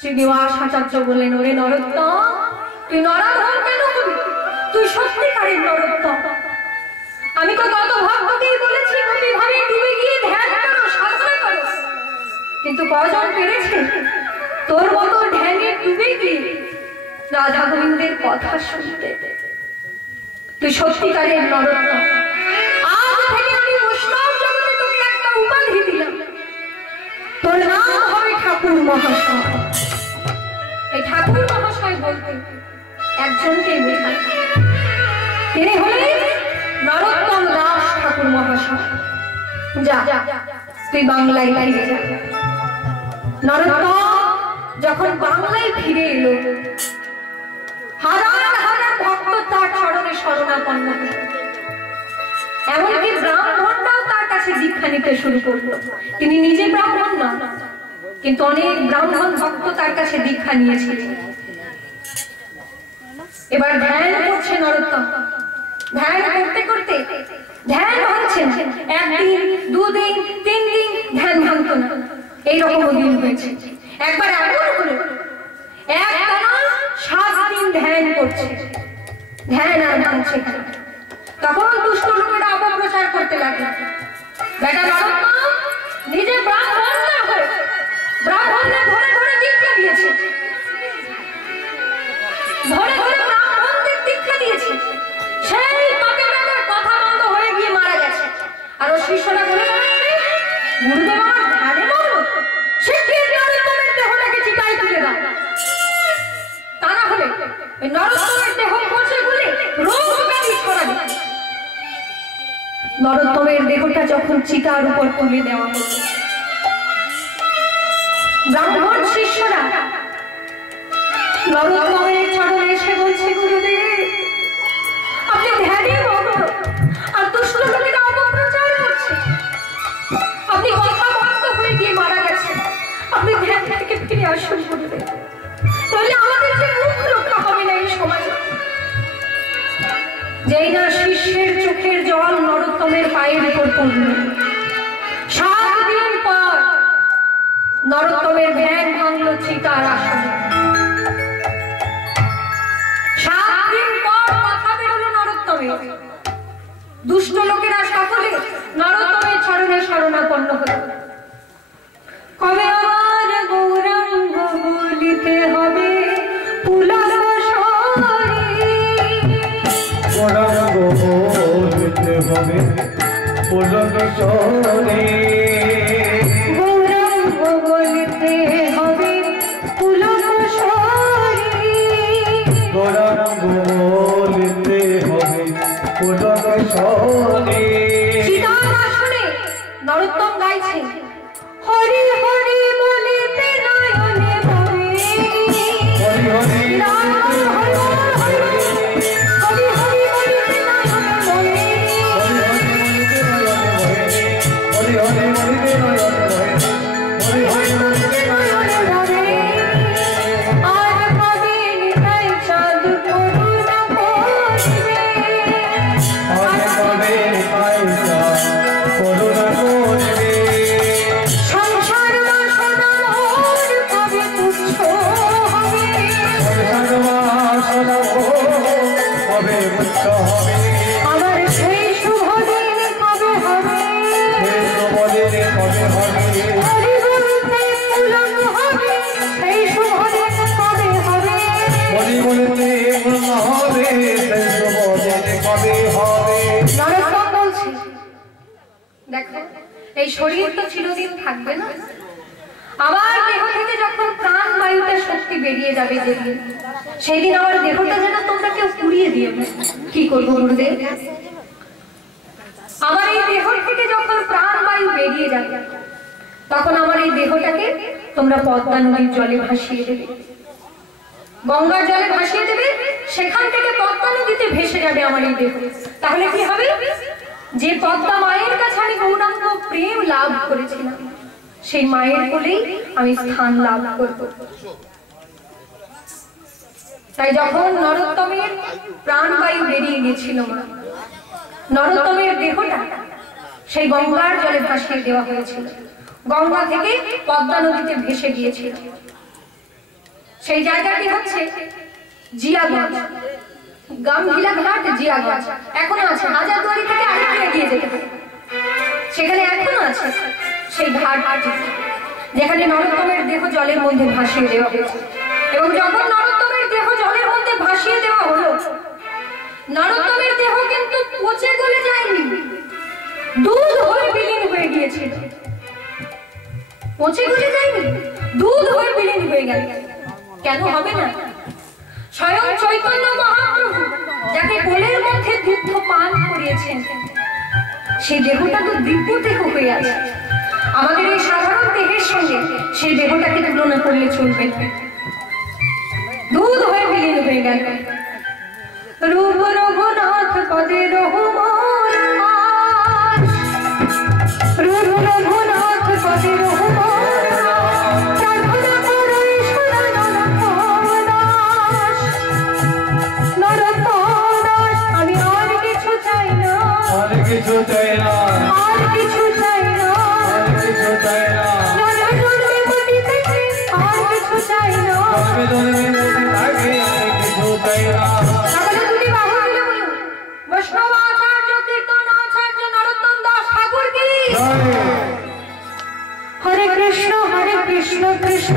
শ্রীনিবাস আচার্য বললেন, ওরে নরোত্তম, তুই নরাধম কেন হবি? তুই সত্যিকারের নরোত্তম। আমি তো কত ভক্তকেই বলেছি গতি ভাবে ডুবে গিয়ে ধ্যান করো, সাধনা করো, কিন্তু কজন পেরেছে তোর মতো ধ্যানে ডুবে গিয়ে রাধা গোবিন্দের কথা শুনতে? তুই সত্যিকারের নরোত্তম। আজ থেকে আমি বৈষ্ণব জগতে তোকে একটা উপাধি দিলাম, তোর নাম হবে ঠাকুর মহাশয়। এই ঠাকুর মহাশয় বলতে একজনকে বোঝায়, তিনি হলেন নরোত্তম দাস ঠাকুর মহাশয়। যা তুই বাংলায় ফিরে যা। নরোত্তম যখন বাংলায় ফিরে এলো, হাজার হাজার ভক্ত তার চরণে শরণাপন্ন হল। এমনকি ব্রাহ্মণরাও তার কাছে দীক্ষা নিতে শুরু করলো। তিনি নিজে ব্রাহ্মণ না, কিন্তু অনেক ব্রাহ্মণ ভক্ত তার কাছে দীক্ষা নিয়েছিলেন। এবার ধ্যান করছে নরোত্তম। ধ্যান করতে করতে ধ্যান ভাঙছে না। একদিন, দুদিন, 3 দিন ধ্যান ভাঙতো না, এইরকম দিন হয়েছে। একবার এমন হলো, একটানা 7 দিন ধ্যান করছে, ধ্যান আর ভাঙছে না। তখন দুষ্ট লোকেরা অপপ্রচার করতে লাগলো, বেটা নরোত্তম নিজে ব্রাহ্মণ না হয়ে ব্রাহ্মণদের ঘরে ঘরে দীক্ষা দিয়েছে, ঘরে ঘরে ব্রাহ্মণদের দীক্ষা দিয়েছে। সেই পাপে বেটার কথা বন্ধ হয়ে গিয়ে মারা গেছে। আর ও শিষ্যরা বলে বেড়াচ্ছে, গুরুদেব আমার ধ্যানে মগ্ন, সে কি নরোত্তমের দেহটাকে চিতায় তুলে দাও। তা না হলে নরোত্তমের দেহ পচে গলে রোগ ব্যাধি ছড়াবে। নরোত্তমের দেহটা যখন চিতার উপর তুলে দেওয়া হলো, ব্রাহ্মণ শিষ্যরা নরোত্তমের চরণে এসে বলছে, গুরুদেব আপনি ধ্যানে মগ্ন, আর দুষ্ট লোকেরা অপপ্রচার করছে, আপনি কথা বন্ধ হয়ে গিয়ে মারা গেছেন, আপনি ধ্যান থেকে ফিরে আসুন গুরুদেব, তাহলে আমাদের যে মুখ রক্ষা হবে না এই সমাজে। যেই না শিষ্যের চোখের জল নরোত্তমের পায়ের উপর পড়ল, 7 দিন পর নরোত্তমের ধ্যান ভাঙল চিতার আসনে। 7 দিন পর কথা বেরোলো নরোত্তমের। দুষ্ট লোকেরা সকলে নরোত্তমের চরণে শরণাপন্ন হল। কবে আমার গৌরাঙ্গ বলিতে হবে পুলক সরে, গৌরাঙ্গ বলিতে হবে পুলক সরে, গৌরাঙ্গ বলিতে হবে পুলক সরে, গৌরাঙ্গ বলিতে হবে পুলক সরে। চিতার আসনে নরোত্তম গাইছে, হরি হরি বলিতে নয়নে ভবে, হরি হরি রাম হরি হরি হরি হরি বলিতে নয়নে ভবে, হরি হরি বলিতে নয়ন ভয়ে, হরি হরি বলিতে নয়ন ভয়ে। আর কবে নিতাই চাঁদ করুণা করিবে, আর কবে পয়সা করুণা করবে, সংসার বাসনা মোর কবে তুচ্ছ হবে, সংসার বাসনা কবে মুক্ত হবে, আমার সেই শুভ দিন কবে হবে, সেই শুভ দিন কবে হবে, হরি বলতে পুলক হবে, সেই শুভ দিন কবে হবে, হরি বলিতে পূর্ণ হবে, সেই শুভ দিন কবে হবে। নরোত্তম বলছে, দেখো এই শরীর তো চিরদিন থাকবে না, আমার দেহ থেকে যখন প্রাণ বায়ুতে শক্তি বেরিয়ে যাবে যেদিন, সেই দিন আমার দেহটা যেন তোমরা কেউ পুড়িয়ে দিও না। কি করবো গুরুদেব? আমার এই দেহ থেকে যখন প্রাণ বায়ু বেরিয়ে যাবে, তখন আমার এই দেহটাকে তোমরা পদ্মা নদীর জলে ভাসিয়ে দেবে, গঙ্গার জলে ভাসিয়ে দেবে, সেখান থেকে পদ্মা নদীতে ভেসে যাবে আমার এই দেহ। তাহলে কি হবে? যে পদ্মা মায়ের কাছে আমি গৌরাঙ্গ প্রেম লাভ করেছিলাম, সেই মায়ের কোলেই আমি স্থান লাভ করব। তাই যখন নরোত্তমের প্রাণবায়ু বেরিয়ে গেছিল, নরোত্তমের দেহটা সেই গঙ্গার জলে ভাসিয়ে দেওয়া হয়েছিল, গঙ্গা থেকে পদ্মা নদীতে ভেসে গিয়েছিল। সেই জায়গাটি হচ্ছে জিয়াগঞ্জ, গামভিলা ঘাট জিয়াগঞ্জ। এখনো আছে, হাজারদুয়ারি থেকে আরেকটু এগিয়ে যেতে হবে, সেখানে এখনো আছে সেই ঘাটটি যেখানে নরোত্তমের দেহ জলের মধ্যে ভাসিয়ে দেওয়া হয়েছে। এবং যখন নরোত্তমের দেহ জলের মধ্যে ভাসিয়ে দেওয়া হলো, নরোত্তমের দেহ কিন্তু পচে গলে যায়নি, দুধ হয়ে বিলীন হয়ে গিয়েছিল। পচে গলে যায়নি, দুধ হয়ে বিলীন হয়ে গেল। কেন হবে না? স্বয়ং চৈতন্য মহাপ্রভু যাকে কোলের মধ্যে দুগ্ধ পান করিয়েছেন, সেই দেহটা তো দিব্য দেহ হয়ে আছে। আমাদের এই সাধারণ দেহের সঙ্গে সেই দেহটাকে তুলনা করলে চলবে না। দুধ হয়ে বিলীন হয়ে গেল। রূপ রঘুনাথ পদে রঘুমান, রূপ রঘুনাথ পদে রঘুমান, প্রার্থনা করো ঈশ্বর নরোত্তম দাস। আমি আর কিছু চাই না, আর কিছু চাই না, আর কিছু চাই না, আর কিছু চাই না, জন্মে জন্মে মতি থেকে আর কিছু চাই না, জন্মে জন্মে মতি থাকে আর কিছু চাই না। সকলে দুটি বাহু তুলে বলুন, বৈষ্ণব আচার্য কীর্তন আচার্য নরোত্তম দাস ঠাকুর কি। জয়। হরে কৃষ্ণ কৃষ্ণ কৃষ্ণ